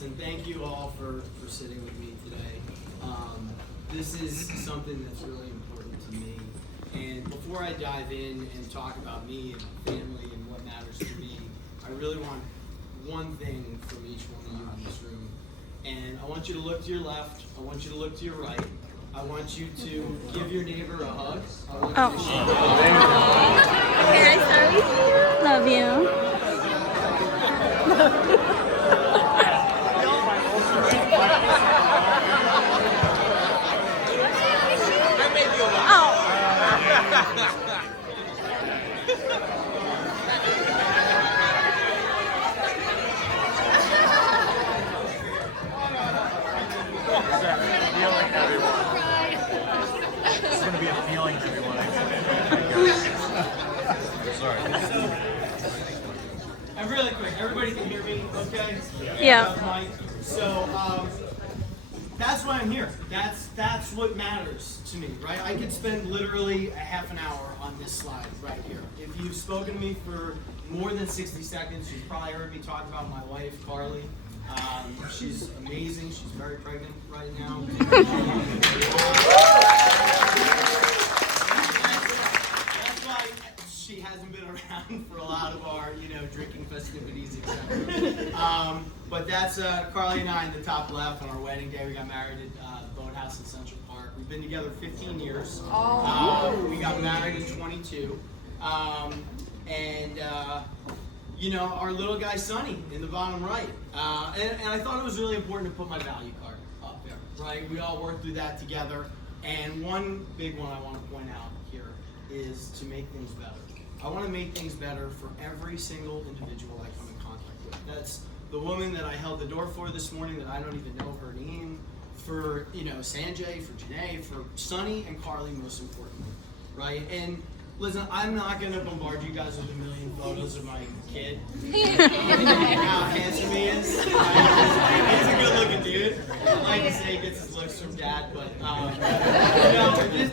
listen, thank you all for sitting with me today. This is something that's really important to me. And before I dive in and talk about me and my family and what matters to me, I really want one thing from each one of you in this room. And I want you to look to your left. I want you to look to your right. I want you to give your neighbor a hug. I want you to shake Paris, love you. It's going to be a feeling, everyone. Sorry. And really quick, everybody can hear me, okay? Yeah. So that's why I'm here. That's what matters to me, right? I could spend literally a half an hour on this slide right here. If you've spoken to me for more than 60 seconds, you've probably heard me talk about my wife, Carly. She's amazing. She's very pregnant right now. That's why she hasn't been around for a lot of our, drinking festivities, etc. But that's Carly and I in the top left on our wedding day. We got married at the Boathouse in Central Park. We've been together 15 years. We got married in 22. Our little guy, Sonny, in the bottom right. And I thought it was really important to put my value card up there, right? We all worked through that together. And one big one I want to point out here is to make things better. I want to make things better for every single individual I come in contact with. That's the woman that I held the door for this morning that I don't even know her name, for, Sanjay, for Janae, for Sonny and Carly, most importantly, right? And listen, I'm not going to bombard you guys with a million photos of my kid. How handsome he is. He's a good-looking dude. I like to say he gets his looks from dad, but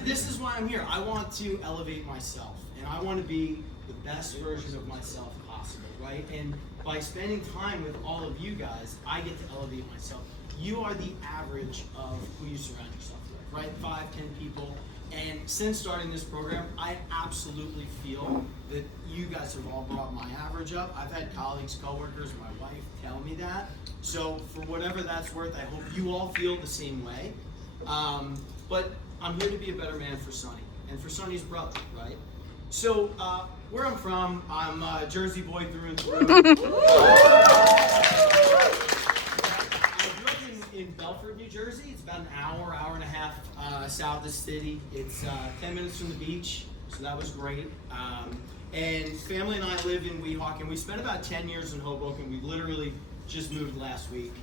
this is why I'm here. I want to elevate myself, and I want to be the best version of myself possible, right? And by spending time with all of you guys, I get to elevate myself. You are the average of who you surround yourself with, right? 5, 10 people. And since starting this program, I absolutely feel that you guys have all brought my average up. I've had colleagues, coworkers, my wife tell me that. So for whatever that's worth, I hope you all feel the same way. But I'm here to be a better man for Sonny and for Sonny's brother, right? So where I'm from, I'm a Jersey boy through and through. In Belford, New Jersey. It's about an hour and a half south of the city. It's 10 minutes from the beach, so that was great. And family and I live in Weehawken. We spent about 10 years in Hoboken. We literally just moved last week.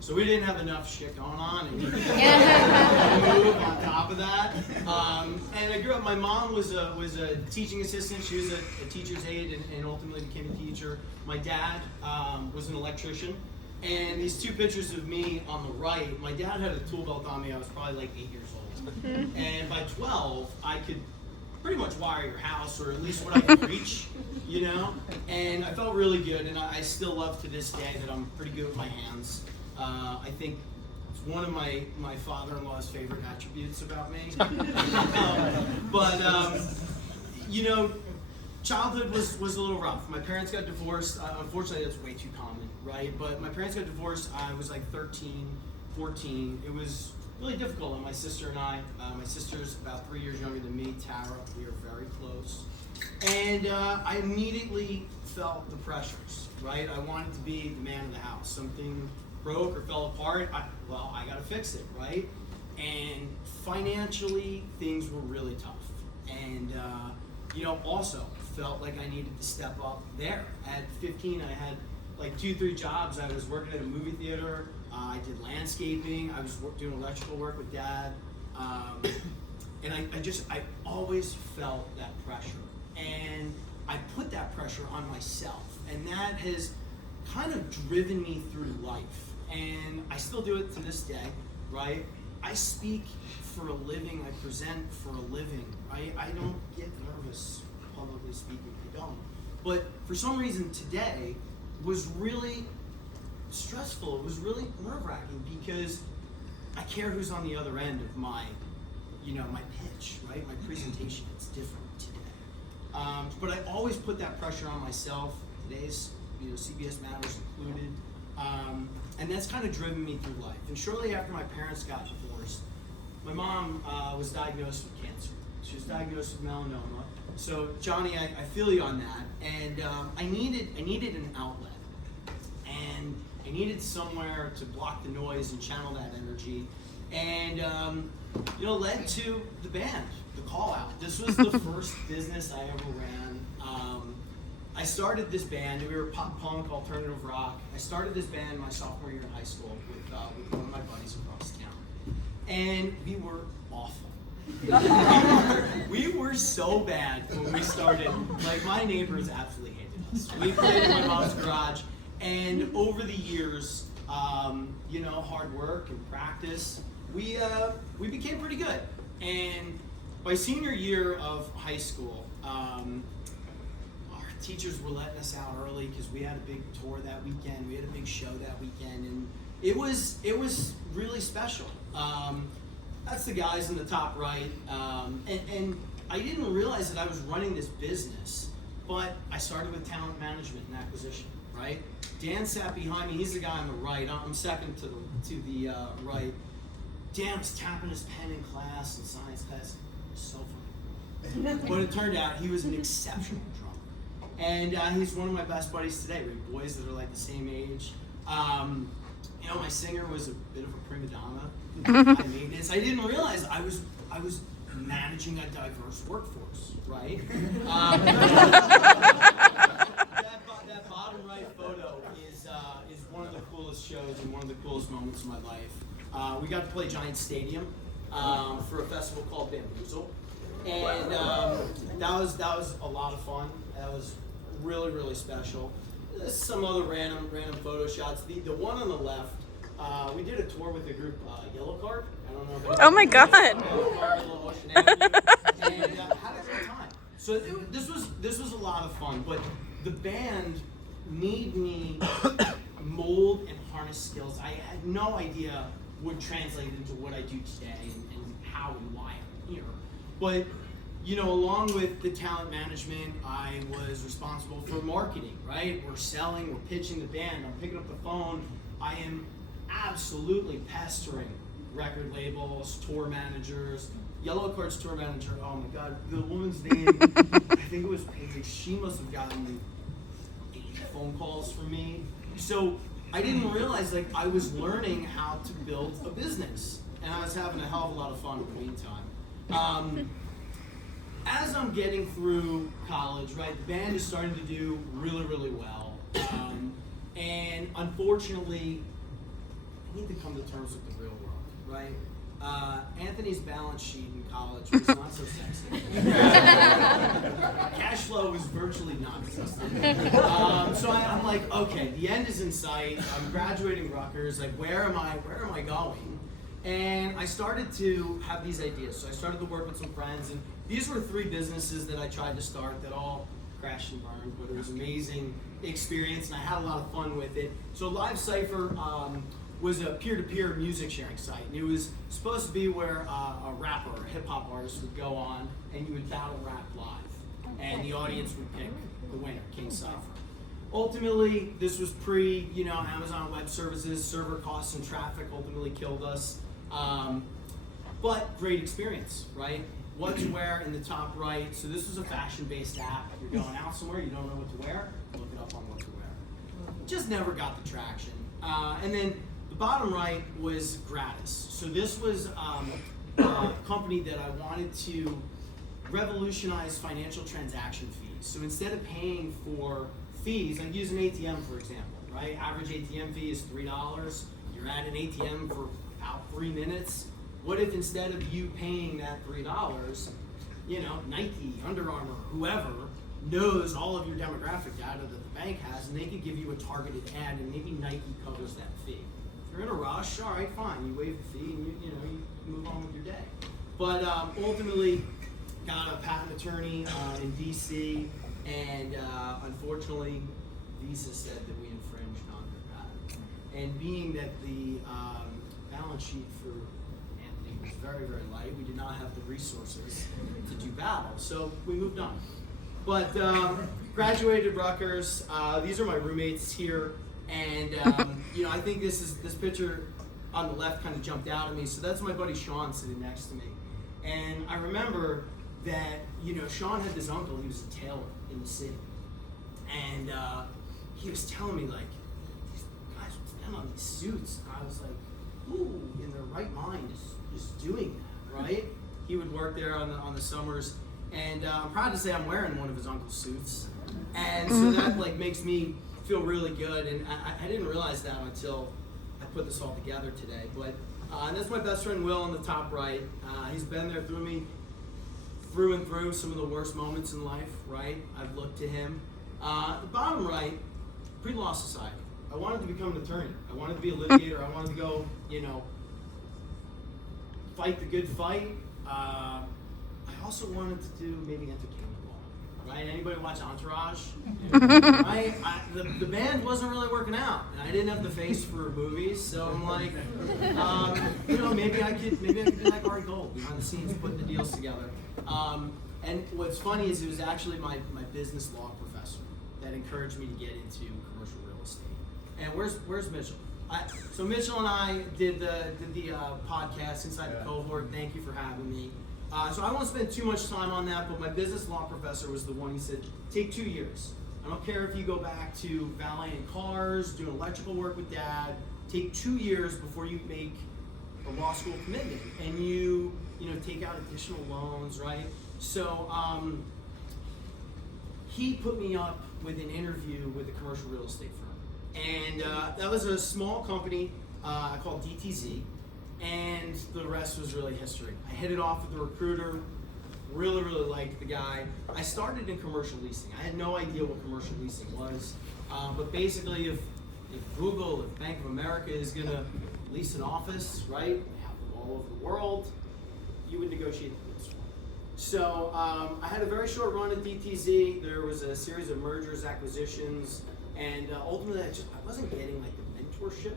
So we didn't have enough shit going on and move on top of that. And I grew up, my mom was a teaching assistant. She was a teacher's aide and ultimately became a teacher. My dad was an electrician. And these two pictures of me on the right, my dad had a tool belt on me. I was probably like 8 years old. And by 12, I could pretty much wire your house, or at least what I could reach, And I felt really good, and I still love to this day that I'm pretty good with my hands. I think it's one of my father-in-law's favorite attributes about me. Childhood was a little rough. My parents got divorced. Unfortunately, that's way too common, right? But my parents got divorced. I was like 13, 14. It was really difficult. And my sister and I, my sister's about 3 years younger than me, Tara. We are very close. And I immediately felt the pressures, right? I wanted to be the man of the house. Something broke or fell apart. I got to fix it, right? And financially, things were really tough. And, also felt like I needed to step up there. At 15, I had like 2-3 jobs. I was working at a movie theater. I did landscaping. I was doing electrical work with Dad. And I always felt that pressure. And I put that pressure on myself. And that has kind of driven me through life. And I still do it to this day, right? I speak for a living. I present for a living. I don't get nervous publicly speaking. I don't. But for some reason today was really stressful. It was really nerve-wracking because I care who's on the other end of my, my pitch, right? My presentation. It's different today. But I always put that pressure on myself. Today's, CBS Matters included. And that's kind of driven me through life. And shortly after my parents got divorced, my mom was diagnosed with cancer. She was diagnosed with melanoma. So Johnny, I feel you on that. And I needed an outlet. And I needed somewhere to block the noise and channel that energy. And led to the band, the Call Out. This was the first business I ever ran. I started this band. We were pop punk, alternative rock. I started this band my sophomore year in high school with one of my buddies across town. And we were awful. we were so bad when we started. Like, my neighbors absolutely hated us. We played in my mom's garage. And over the years, hard work and practice, we became pretty good. And by senior year of high school, our teachers were letting us out early because we had a big tour that weekend. We had a big show that weekend, and it was really special. That's the guys in the top right, and I didn't realize that I was running this business, but I started with talent management and acquisition. Right? Dan sat behind me. He's the guy on the right. I'm second to the right. Dan was tapping his pen in class in science class. It was so funny. But it turned out he was an exceptional drummer. And he's one of my best buddies today. We have boys that are like the same age. My singer was a bit of a prima donna. High maintenance. I didn't realize I was managing a diverse workforce, right? That bottom right photo is one of the coolest shows and one of the coolest moments of my life. We got to play Giant Stadium for a festival called Bamboozle, and that was a lot of fun. That was really, really special. There's some other random photo shots. The one on the left, we did a tour with the group Yellow Card. I don't know if Oh my God. Yellow Card, a little Ocean Avenue, and had a great time. So this was a lot of fun, but the band made me mold and harness skills I had no idea would translate into what I do today and how and why I'm here. But along with the talent management, I was responsible for marketing, right? We're selling, we're pitching the band, I'm picking up the phone. I am absolutely pestering record labels, tour managers. Yellow Card's tour manager, oh my God, the woman's name, I think it was Paige. She must have gotten 80 phone calls from me. So I didn't realize I was learning how to build a business, and I was having a hell of a lot of fun in the meantime. As I'm getting through college, right, the band is starting to do really, really well. And unfortunately, I need to come to terms with the real world, right? Anthony's balance sheet in college was not so sexy. Cash flow was virtually non-existent. So I'm like, okay, the end is in sight. I'm graduating Rutgers. Like, where am I going? And I started to have these ideas. So I started to work with some friends, and these were 3 businesses that I tried to start that all crashed and burned, but it was an amazing experience, and I had a lot of fun with it. So Live Cypher was a peer-to-peer music sharing site, and it was supposed to be where a rapper or a hip-hop artist would go on and you would battle rap live, and the audience would pick the winner, King Cypher. Ultimately, this was Amazon Web Services. Server costs and traffic ultimately killed us, but great experience, right? What to wear in the top right. So this was a fashion-based app. You're going out somewhere, you don't know what to wear, look it up on what to wear. Just never got the traction. And then the bottom right was Gratis. So this was a company that I wanted to revolutionize financial transaction fees. So instead of paying for fees, like use an ATM for example, right? Average ATM fee is $3. You're at an ATM for about 3 minutes. What if instead of you paying that $3, Nike, Under Armour, whoever knows all of your demographic data that the bank has, and they could give you a targeted ad, and maybe Nike covers that fee. If you're in a rush, all right, fine, you waive the fee, and you move on with your day. But ultimately, got a patent attorney in DC, and unfortunately, Visa said that we infringed on their patent. And being that the balance sheet for Anthony was very, very light, we did not have the resources to do battle, so we moved on. But graduated Rutgers. These are my roommates here, and I think this picture on the left kind of jumped out at me. So that's my buddy Sean sitting next to me, and I remember that Sean had this uncle. He was a tailor in the city, and he was telling me like these guys would stand on these suits. And I was like, who in their right mind is doing that, right? He would work there on the summers. And I'm proud to say I'm wearing one of his uncle's suits, and so that like makes me feel really good. And I didn't realize that until I put this all together today. But and that's my best friend Will on the top right. He's been there through me, through and through some of the worst moments in life. Right, I've looked to him. The bottom right, pre-law society. I wanted to become an attorney. I wanted to be a litigator. I wanted to go, fight the good fight. I also wanted to do maybe entertainment law, right? Anybody watch Entourage? Right? The band wasn't really working out, and I didn't have the face for movies, so I'm like, maybe I could be like Ari Gold behind the scenes, putting the deals together. And what's funny is it was actually my business law professor that encouraged me to get into commercial real estate. And where's Mitchell? So Mitchell and I did the podcast Inside the Cohort. Thank you for having me. So I won't spend too much time on that, but my business law professor was the one. He said, take 2 years. I don't care if you go back to valeting cars, doing electrical work with dad. Take 2 years before you make a law school commitment, and you take out additional loans, right? So he put me up with an interview with a commercial real estate firm, and that was a small company called DTZ. And the rest was really history. I hit it off with the recruiter, really, really liked the guy. I started in commercial leasing. I had no idea what commercial leasing was. But basically, if Google, if Bank of America is gonna lease an office, right? They have them all over the world, you would negotiate the lease. So I had a very short run at DTZ. There was a series of mergers, acquisitions, and ultimately I wasn't getting like the mentorship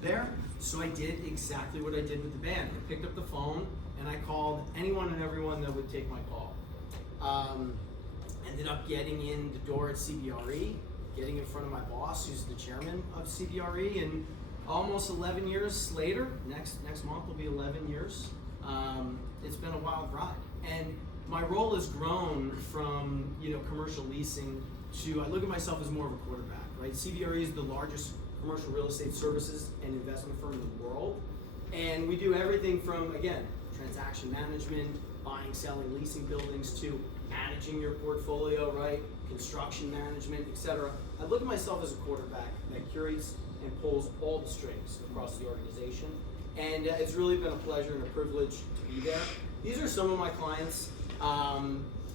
there. So I did exactly what I did with the band. I picked up the phone and I called anyone and everyone that would take my call. Ended up getting in the door at CBRE, getting in front of my boss, who's the chairman of CBRE, and almost 11 years later, next month will be 11 years. It's been a wild ride, and my role has grown from commercial leasing to I look at myself as more of a quarterback. Right, CBRE is the largest commercial real estate services and investment firm in the world. And we do everything from, again, transaction management, buying, selling, leasing buildings, to managing your portfolio, right? Construction management, etc. I look at myself as a quarterback that curates and pulls all the strings across the organization. And it's really been a pleasure and a privilege to be there. These are some of my clients.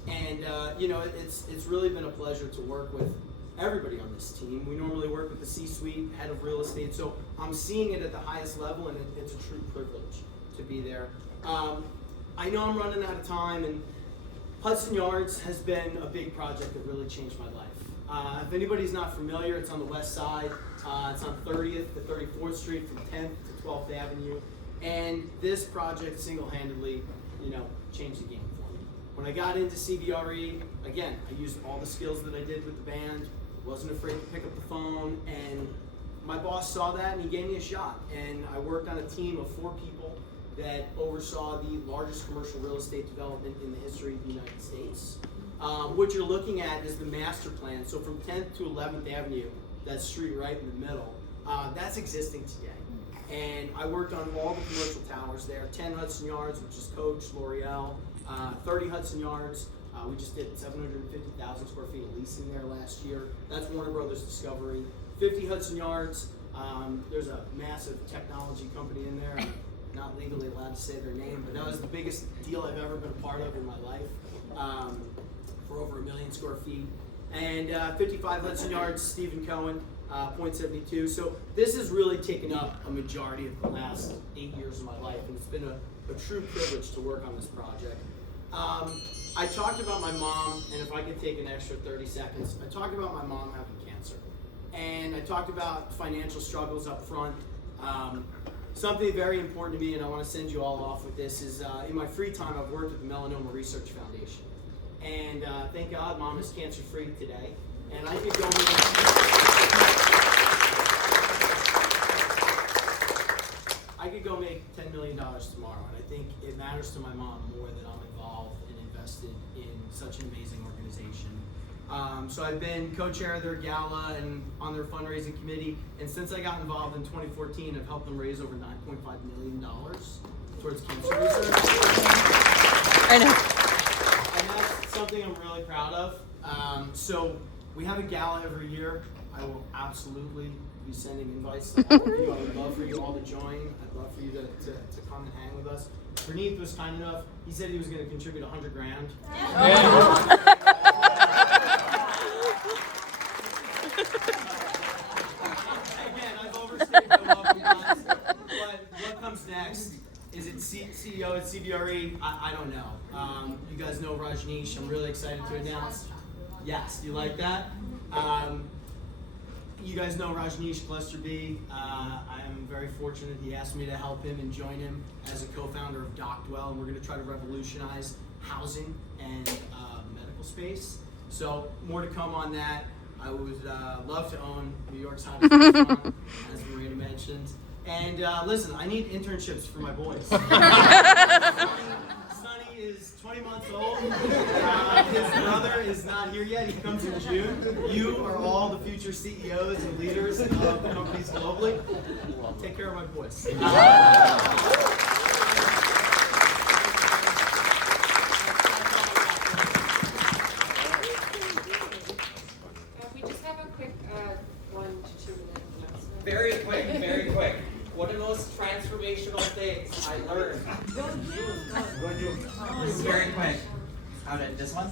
It's really been a pleasure to work with everybody on this team. We normally work with the C-suite, head of real estate, so I'm seeing it at the highest level, and it's a true privilege to be there. I know I'm running out of time, and Hudson Yards has been a big project that really changed my life. If anybody's not familiar, it's on the west side. It's on 30th to 34th Street from 10th to 12th Avenue, and this project single-handedly, changed the game for me. When I got into CBRE, again, I used all the skills that I did with the band. Wasn't afraid to pick up the phone, and my boss saw that and he gave me a shot. And I worked on a team of 4 people that oversaw the largest commercial real estate development in the history of the United States. What you're looking at is the master plan. So from 10th to 11th Avenue, that street right in the middle, that's existing today. And I worked on all the commercial towers there, 10 Hudson Yards, which is Coach, L'Oreal, 30 Hudson Yards. We just did 750,000 square feet of leasing there last year. That's Warner Brothers Discovery. 50 Hudson Yards. There's a massive technology company in there. I'm not legally allowed to say their name, but that was the biggest deal I've ever been a part of in my life, for over 1 million square feet. And 55 Hudson Yards, Stephen Cohen, .72. So this has really taken up a majority of the last 8 years of my life, and it's been a true privilege to work on this project. I talked about my mom, and if I could take an extra 30 seconds, I talked about my mom having cancer. and I talked about financial struggles up front. Something very important to me, and I want to send you all off with this, is in my free time I've worked with the Melanoma Research Foundation. And thank God Mom is cancer-free today. And I could go make $10 million tomorrow, and I think it matters to my mom more that I'm involved and invested in such an amazing organization. So I've been co-chair of their gala and on their fundraising committee, and since I got involved in 2014, I've helped them raise over $9.5 million towards cancer research. I know. And that's something I'm really proud of. So we have a gala every year. I will absolutely be sending invites to all of you. I would love for you all to join. I'd love for you to come and hang with us. Praneeth was kind enough. He said he was going to contribute $100 grand. Again, I've overstayed my welcome, guys. But what comes next? Is it CEO at CBRE? I don't know. You guys know Rajneesh. I'm really excited to announce. Yes, you like that? You guys know Rajneesh Cluster B. I am very fortunate he asked me to help him and join him as a co-founder of DocDwell, and we're going to try to revolutionize housing and medical space. So more to come on that. I would love to own New York's hottest restaurant, as Marina mentioned. And listen, I need internships for my boys. Sonny is 20 months old. His brother is not here yet. He comes in June. You are all the future CEOs and leaders of companies globally. Take care of my boys. We just have a quick 1 to 2 minute announcement. Very quick. One of the most transformational things I learned. Very quick. How did this one?